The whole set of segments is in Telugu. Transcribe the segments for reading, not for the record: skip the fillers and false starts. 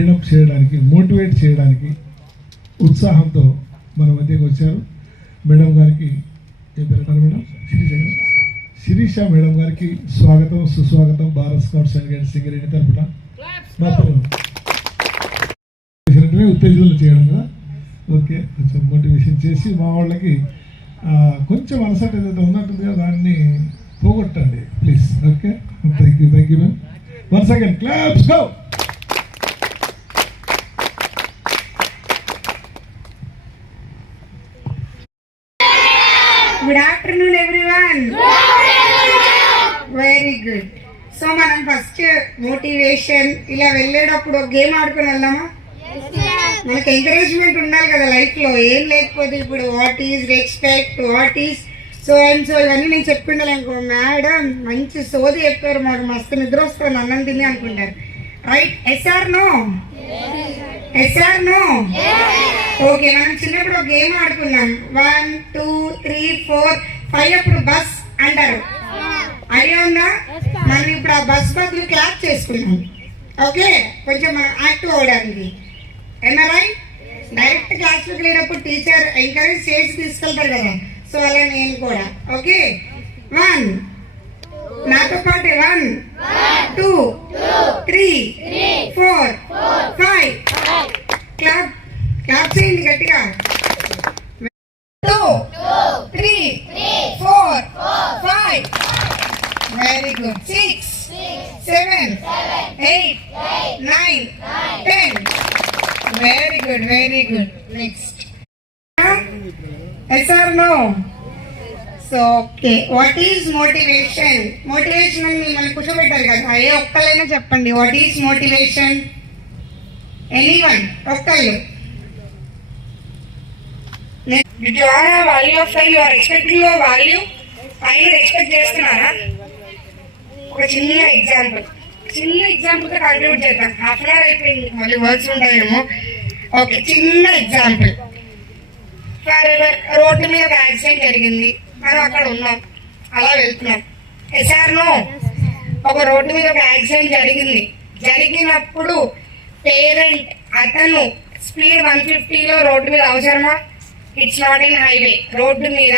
ట్రైనప్ చేయడానికి, మోటివేట్ చేయడానికి ఉత్సాహంతో మన మధ్యకి వచ్చారు. మేడం గారికి ఏం పేరు మేడం? శిరీష మేడం గారికి స్వాగతం, సుస్వాగతం. Bharat scouts and guides Singareni తరఫున ఉత్తేజనలు చేయడం కదా. ఓకే, కొంచెం మోటివేషన్ చేసి మా వాళ్ళకి కొంచెం అలసట ఏదైతే ఉన్నట్టుందో దాన్ని పోగొట్టండి please. Okay, thank you ma'am. Once again claps go. Good afternoon everyone. Very good. So మనం ఫస్ట్ మోటివేషన్ ఇలా వెళ్ళేటప్పుడు గేమ్ ఆడుకుని వెళ్దామా? మనకు ఎంకరేజ్మెంట్ ఉండాలి కదా లైఫ్ లో. ఏం లేకపోతే ఇప్పుడు what is respect, what is so and so ఇవన్నీ నేను చెప్పిండాలి అనుకో, మేడం మంచి సోది చెప్పారు, మాకు మస్తు నిద్ర వస్తుంది అన్నం తిని అనుకుంటారు. Right? Yes or no? Yes or no? Okay, మనం చిన్నప్పుడు ఒక గేమ్ ఆడుకున్నాం. 1 2 3 4 5 అప్పుడు బస్ అంటారు. ఐడియా ఉందా? మనం ఇప్పుడు ఆ బస్ బదులు క్లాప్ చేసుకున్నాం. ఓకే, కొంచెం మనం యాక్టివ్ అవడానికి. రైట్? డైరెక్ట్ క్లాస్లోకి వెళ్ళినప్పుడు టీచర్ ఎంకరేజ్ చేసి తీసుకెళ్తారు కదా, సో అలా నేను కూడా. ఓకే, 1 నాతో పాటు 1 2 3 4 5 క్లాప్ క్లాప్ చేయండి గట్టిగా. 2 3 4 5 very good. 6 7 8 9 10 very good, very good. Next yes or no? So okay, what is motivation? Motivation అని మిమ్మల్ని కూర్చోబెట్టారు కదా, ఏ ఒక్కలైనా చెప్పండి. What is motivation? ఎనీవన్? ఒక్కళ్ళు. Did you all have value of time? You are expecting your value? Time expect చేస్తున్నారా? ఒక చిన్న ఎగ్జాంపుల్తో కంక్లూడ్ చేద్దాం. హాఫ్ అన్ అవర్ అయిపోయింది, మళ్ళీ వర్క్స్ ఉంటాయేమో. ఓకే, చిన్న ఎగ్జాంపుల్. ఫర్ ఎవర్ రోడ్డు మీద ఒక యాక్సిడెంట్ జరిగింది, మనం అక్కడ ఉన్నాం, అలా వెళ్తున్నాం. SR no? ఒక రోడ్డు మీద ఒక యాక్సిడెంట్ జరిగినప్పుడు పేరెంట్ అతను స్పీడ్ 150లో రోడ్డు మీద అవసరమా? It's not in highway. Road మీద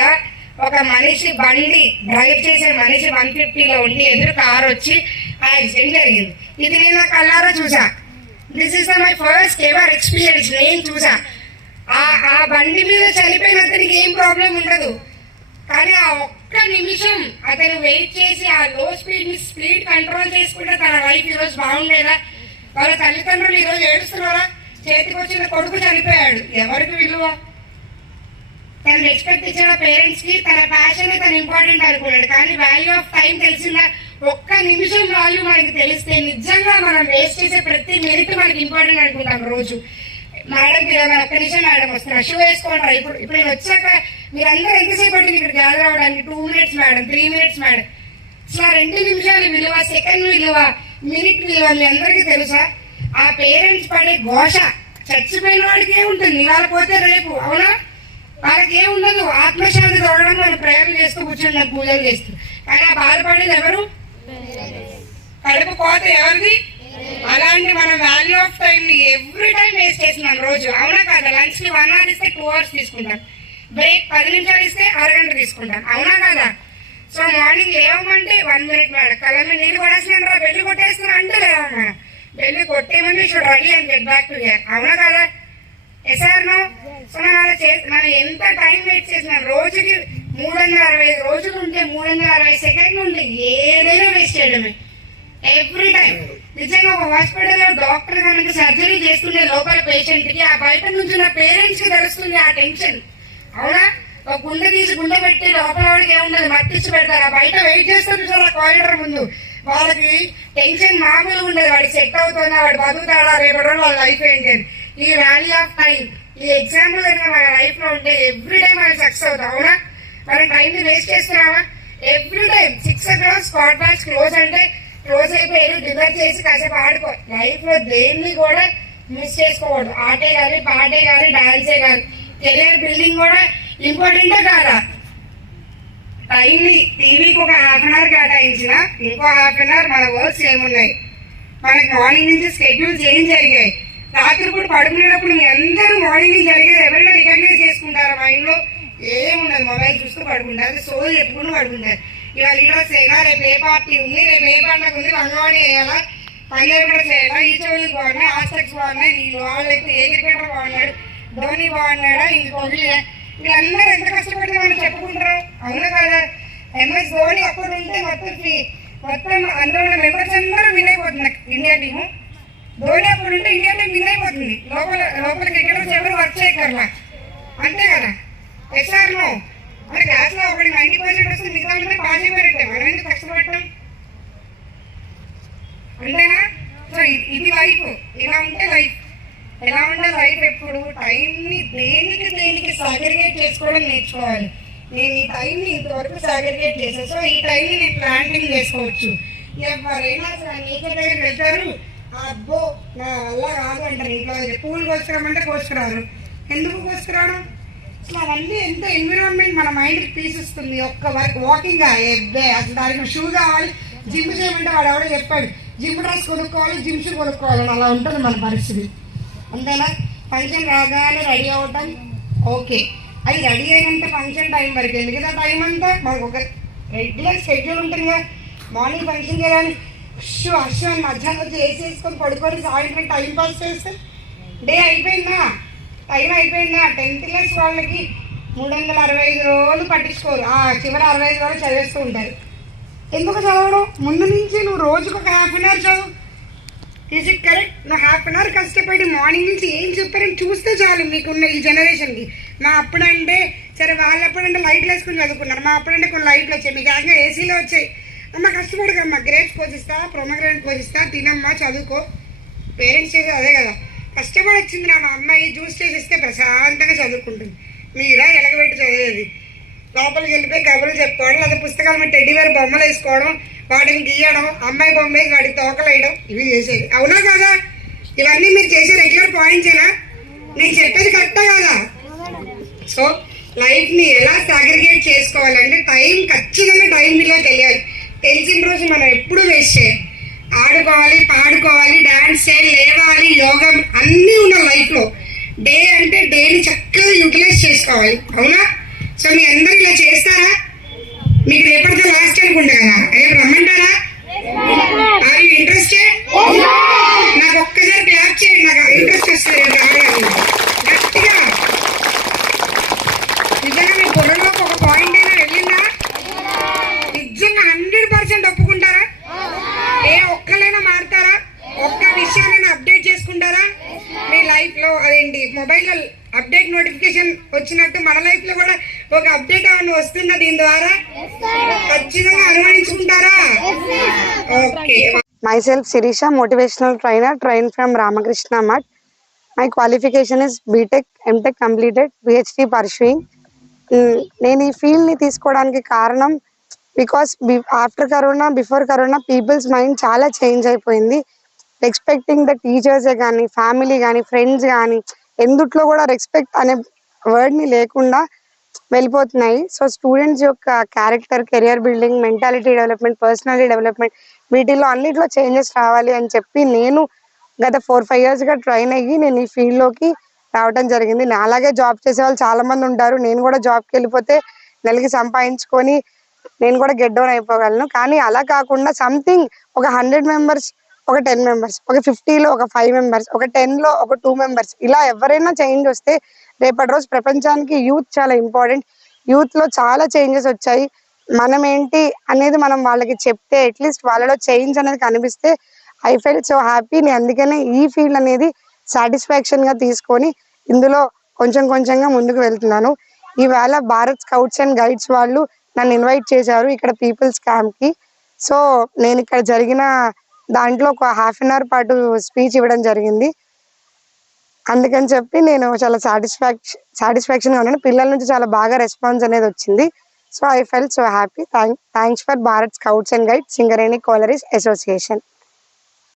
ఒక మనిషి బండి డ్రైవ్ చేసే మనిషి 150లో ఉండి ఎదురు కారు వచ్చి యాక్సిడెంట్ జరిగింది. ఇది నేను నా కళ్ళారా చూసా. This is my first ever experience. నేను చూసా. ఆ బండి మీద చనిపోయిన అతనికి ఏం ప్రాబ్లం ఉండదు, కానీ ఆ ఒక్క నిమిషం అతను వెయిట్ చేసి ఆ లో స్పీడ్ కంట్రోల్ చేసుకుంటే తన లైఫ్ ఈరోజు బాగుండేదా? వాళ్ళ తల్లిదండ్రులు ఈరోజు ఏడుస్తున్నారా? చేతికి వచ్చిన కొడుకు చనిపోయాడు, ఎవరికి విలువ? తను రెస్పెక్ట్ ఇచ్చిన పేరెంట్స్ కి తన ప్యాషన్ తను ఇంపార్టెంట్ అనుకున్నాడు, కానీ వాల్యూ ఆఫ్ టైం తెలిసిందా? ఒక్క నిమిషం వాల్యూ మనకి తెలిస్తే నిజంగా మనం వేస్ట్ చేసే ప్రతి మినిట్ మనకి ఇంపార్టెంట్ అనుకుంటాం రోజు. మేడం మీరు ఒక్క నిమిషం మేడం వస్తున్నారు, షూ వేసుకోండి. ఇప్పుడు నేను వచ్చాక మీరందరూ ఎంతసేపు పట్టింది ఇక్కడ గ్యాదర్ అవడానికి? 2 minutes మేడం, 3 minutes మేడం. అసలు 2 నిమిషాలు విలువ, సెకండ్ విలువ, మినిట్ విలువ మీ అందరికీ తెలుసా? ఆ పేరెంట్స్ పడే ఘోష చచ్చిపోయిన వాడికి ఏముంటుంది, ఇవాళ పోతే రేపు, అవునా? వాళ్ళకి ఏముండదు. ఆత్మశాంతి తోడడం మనం ప్రేయర్లు చేస్తూ కూర్చున్నాం, పూజలు చేస్తూ. కానీ ఆ బాధపడేది ఎవరు? కడుపు పోతే ఎవరిది? అలాంటి మనం వాల్యూ ఆఫ్ టైం ని ఎవ్రీ టైం వేస్ట్ చేస్తున్నాం రోజు, అవునా కాదా? లంచ్ కి 1 hour ఇస్తే 2 hours తీసుకుంటాం, బ్రేక్ 10 నిమిషాలు ఇస్తే అరగంట తీసుకుంటాం, అవునా కాదా? సో మార్నింగ్ లేవమంటే 1 minute మేడం, కళ్ళ మీద నీళ్ళు కొట్టేస్తున్నా, బెల్లి కొట్టేస్తున్నా అంటే లేవా మేడం, బెల్లి కొట్టేమని should ready and get back to here, అవునా కదా? Yes or no? సో మనం ఎంత టైం వేస్ట్ చేసినాం? రోజుకి 365 రోజులు ఉంటే 360 సెకండ్లు ఉంటే ఏదైనా వేస్ట్ చేయడమే ఎవ్రీ టైం. నిజంగా ఒక హాస్పిటల్లో డాక్టర్ కనుక సర్జరీ చేస్తుండే లోపల పేషెంట్ కి, ఆ బయట నుంచి ఉన్న పేరెంట్స్ కి తెలుస్తుంది ఆ టెన్షన్, అవునా? ఒక గుండె తీసి గుండె పెట్టి లోపల వాడికి ఏముండదు, మట్టిచ్చి పెడతారు. ఆ బయట వెయిట్ చేస్తారు సార్ ఆ కారిడార్ ముందు, వాళ్ళకి టెన్షన్ మామూలుగా ఉండదు. వాడికి సెట్ అవుతుందా, వాడు బతుకుతాడా, రేపటి రోజు వాళ్ళ లైఫ్ ఏంటి అని. ఈ వాల్యూ ఆఫ్ టైం, ఈ ఎగ్జాంపుల్ కనుక మన లైఫ్ లో ఉంటే ఎవ్రీ టైం మనం సక్సెస్ అవుతాం, అవునా? మనం టైం ని వేస్ట్ చేస్తున్నామా? Every time 6 o'clock spot batch close అంటే క్లోజ్ అయిపోయి డిన్నర్ చేసి కాసేపు ఆడుకో. లైఫ్ లో దేన్ని కూడా మిస్ చేసుకోకూడదు. ఆటే కానీ, పాటే కానీ, డాన్సే కానీ. కెరియర్ బిల్డింగ్ కూడా ఇంపార్టెంటే కాదా? టైంని టీవీకి ఒక హాఫ్ అన్ అవర్ కేటాయించిన, ఇంకో హాఫ్ అన్ అవర్ మన వర్క్స్ ఏమున్నాయి, మనకి మార్నింగ్ నుంచి షెడ్యూల్స్ ఏం జరిగాయి, రాత్రిపూట పడుకునేటప్పుడు మీ అందరూ మార్నింగ్ జరిగేది ఎవరైనా రికగ్నైజ్ చేసుకుంటారా మైండ్లో? ఏముండదు, మొబైల్ చూస్తూ పడుకుంటారు, సోల్ చెప్పుకుంటూ పడుకుంటారు. ఇవాళ లీడర్స్ అయినా రేపు ఏ పార్టీ ఉంది, రేపు ఏ పండుగ ఉంది, వంగవాణి వేయాలా, పంజాబ్ కూడా చేయాలా, ఈ చోళ్ళు బాగున్నాయి, ఆస్టెక్స్ బాగున్నాయి, వీళ్ళు వాళ్ళైతే ఏ క్రికెటర్ బాగున్నాడు, ధోని బాగున్నాడా, ఇంకోటి వీళ్ళందరూ ఎంత కష్టపడితే మనం చెప్పుకుంటారు, అవునా కదా? ఎంఎస్ ధోని అప్పుడు ఉంటే మొత్తం అందులో ఉన్న మెంబర్స్ అందరూ విన్ అయిపోతుంది ఇండియా టీము. ధోని అప్పుడు ఉంటే ఇండియా టీం విన్ అయిపోతుంది. లోపల క్రికెటర్స్ ఎవరు వర్క్ చేయగలరా? అంతే కదా? ఎస్ఆర్లో మన క్లాస్లో ఒకటి 90% వస్తుంది, మిగతా ఉంటే పాస్ అయిపోయినట్టే. మనం ఎందుకు కష్టపడటం? అంతేనా? సో ఇది లైఫ్, ఇలా ఉంటే లైఫ్. ఎలా ఉంటే లైఫ్ ఎప్పుడు టైంని దేనికి సాగ్రిగేట్ చేసుకోవడం నేర్చుకోవాలి. నేను ఈ టైంని ఇంతవరకు సాగ్రిగేట్ చేశాను, సో ఈ టైంని నేను ప్లాంటింగ్ చేసుకోవచ్చు. ఎవరైనా నేచర్ దగ్గరికి వెళ్తారు, అబ్బో నా వల్ల కాదు అంటారు. ఇంట్లో పూలు కోసుకురామంటే కోసుకురారు. ఎందుకు కోసుకురావడం? అసలు అవన్నీ ఎంత ఎన్విరాన్మెంట్ మన మైండ్కి పీస్ ఇస్తుంది. ఒక్క వాకింగ్ ఎబ్బే అసలు దానికి షూ కావాలి, జిమ్ చేయమంటే వాడు ఎవడో చెప్పాడు జిమ్ డ్రెస్ కొనుక్కోవాలి, జిమ్ షూ కొనుక్కోవాలని. అలా ఉంటుంది మన పరిస్థితి. అంతేనా? ఫంక్షన్ రాగానే రెడీ అవ్వటం ఓకే, అది రెడీ అయినంత ఫంక్షన్ టైం వరకు. ఎందుకంటే టైం అంతా మనకు ఒక రెగ్యులర్ షెడ్యూల్ ఉంటుంది కదా. మార్నింగ్ ఫంక్షన్ చేయాలని అశ్వ అని మధ్యాహ్నం వచ్చి ఏసీ వేసుకొని పడుకొని సాయంత్రం టైం పాస్ చేస్తే డే అయిపోయిందా, టైం అయిపోయిందా? 10th క్లాస్ వాళ్ళకి 365 రోజులు పట్టించుకోరు, చివరి 65 రోజులు చదివేస్తూ ఉంటారు. ఎందుకు చదవడం? ముందు నుంచి నువ్వు రోజుకు ఒక ½ అన్ అవర్ చదువు. Is it correct? నువ్వు ½ అన్ అవర్ కష్టపడి మార్నింగ్ నుంచి ఏం చెప్పారని చూస్తే చాలు మీకున్న ఈ జనరేషన్కి. మా అప్పుడంటే సరే, వాళ్ళప్పుడంటే లైట్లు వేసుకుని చదువుకున్నారు, మా అప్పుడంటే కొన్ని లైట్లు వచ్చాయి, మీకు ఏకంగా ఏసీలో వచ్చాయి. అమ్మ కష్టపడకమ్మా, గ్రేప్స్ పోషిస్తా, ప్రొమగ్రానేట్ పోషిస్తా, తినమ్మా, చదువుకో. పేరెంట్స్ చేసేది అదే కదా. కష్టపడి వచ్చింది నా అమ్మాయి, జ్యూస్ చేసిస్తే ప్రశాంతంగా చదువుకుంటుంది. మీరా ఎలగబెట్టి చదివేది? లోపలికి వెళ్ళిపోయి కబుర్లు చెప్పుకోవడం, లేదా పుస్తకాల మీద టెడ్డీవేర్ బొమ్మలు వేసుకోవడం, వాటిని గీయడం, అమ్మాయి బొమ్మ వేసి వాటికి తోకలేయడం, ఇవి చేసేది. అవునా కదా? ఇవన్నీ మీరు చేసే రెగ్యులర్ పాయింట్సేనా? నేను చెప్పేది కరెక్టా కదా? సో లైఫ్ని ఎలా సాగ్రిగేట్ చేసుకోవాలంటే టైం, ఖచ్చితంగా టైం విలువ తెలియాలి. తెలిసిన రోజు మనం ఎప్పుడు వేస్ట్ చేయాలి. ఆడుకోవాలి, పాడుకోవాలి, డాన్స్ చేయాలి, లేవాలి, యోగం అన్నీ ఉన్నాయి లైఫ్లో. డే అంటే డేని చక్కగా యూటిలైజ్ చేసుకోవాలి. అవునా? సో మీ అందరూ ఇలా చేస్తారా? మీకు రేపటితో లాస్ట్ అనుకుంటా కదా, రేపు రమ్మంటారా? Are you interested? నాకు ఒక్కసారి క్లాప్ చేయండి, నాకు ఇంట్రెస్ట్ వస్తుంది గట్టిగా. నిజంగా మీ పొలంలోకి ఒక పాయింట్ అయినా వెళ్ళిందా? నిజంగా 100% ఒప్పుకుంటారా? ఏ ఒక్కలైనా మారుతారా? ఒక్క విషయాన్ని అప్డేట్ చేసుకుంటారా మీ లైఫ్లో? అదేంటి మొబైల్లో అప్డేట్ నోటిఫికేషన్ వచ్చినట్టు మన లైఫ్లో కూడా ఒక అప్డేట్ ఏమైనా వస్తుందా దీని ద్వారా? ఖచ్చితంగా అనుమానించుకుంటారా? Okay. Myself Sirisha, motivational trainer, trained from Ramakrishna Math. My qualification is BTech, MTech completed, PhD pursuing. నేను ఈ ఫీల్డ్ని తీసుకోవడానికి కారణం because after corona, before corona peoples mind చాలా చేంజ్ అయిపోయింది. రెస్పెక్టింగ్ ద టీచర్సే కానీ, ఫ్యామిలీ కానీ, ఫ్రెండ్స్ కానీ, ఎందుట్లో కూడా రెస్పెక్ట్ అనే వర్డ్ని లేకుండా వెళ్ళిపోతున్నాయి. సో స్టూడెంట్స్ యొక్క character, career building, mentality development, personality development, వీటిల్లో అన్నిట్లో చేంజెస్ రావాలి అని చెప్పి నేను గత 4-5 yearsగా ట్రైన్ అయ్యి నేను ఈ ఫీల్డ్లోకి రావడం జరిగింది. నా అలాగే జాబ్ చేసే వాళ్ళు చాలా మంది ఉంటారు. నేను కూడా జాబ్కి వెళ్ళిపోతే నెలకి సంపాదించుకొని నేను కూడా గెట్ డౌన్ అయిపోగలను. కానీ అలా కాకుండా సంథింగ్ ఒక 100 members, ఒక 10 members, ఒక 50లో ఒక 5 members, ఒక 10లో ఒక 2 members, ఇలా ఎవరైనా చేంజ్ వస్తే రేపటి రోజు ప్రపంచానికి యూత్ చాలా ఇంపార్టెంట్. యూత్లో చాలా చేంజెస్ వచ్చాయి. మనం ఏంటి అనేది మనం వాళ్ళకి చెప్తే అట్లీస్ట్ వాళ్ళలో చేంజ్ అనేది కనిపిస్తే ఐ ఫెల్ సో హ్యాపీ. నేను అందుకనే ఈ ఫీల్డ్ అనేది సాటిస్ఫాక్షన్గా తీసుకొని ఇందులో కొంచెంగా ముందుకు వెళ్తున్నాను. ఈవేళ భారత్ స్కౌట్స్ అండ్ గైడ్స్ వాళ్ళు నన్ను ఇన్వైట్ చేశారు ఇక్కడ పీపుల్స్ క్యాంప్కి. సో నేను ఇక్కడ జరిగిన దాంట్లో ఒక ½ అన్ అవర్ పాటు స్పీచ్ ఇవ్వడం జరిగింది. అందుకని చెప్పి నేను చాలా సాటిస్ఫాక్షన్గా ఉన్నాను. పిల్లల నుంచి చాలా బాగా రెస్పాన్స్ అనేది వచ్చింది. So I fell so happy. Thanks for Bharat scouts and guides Singareni collieries association.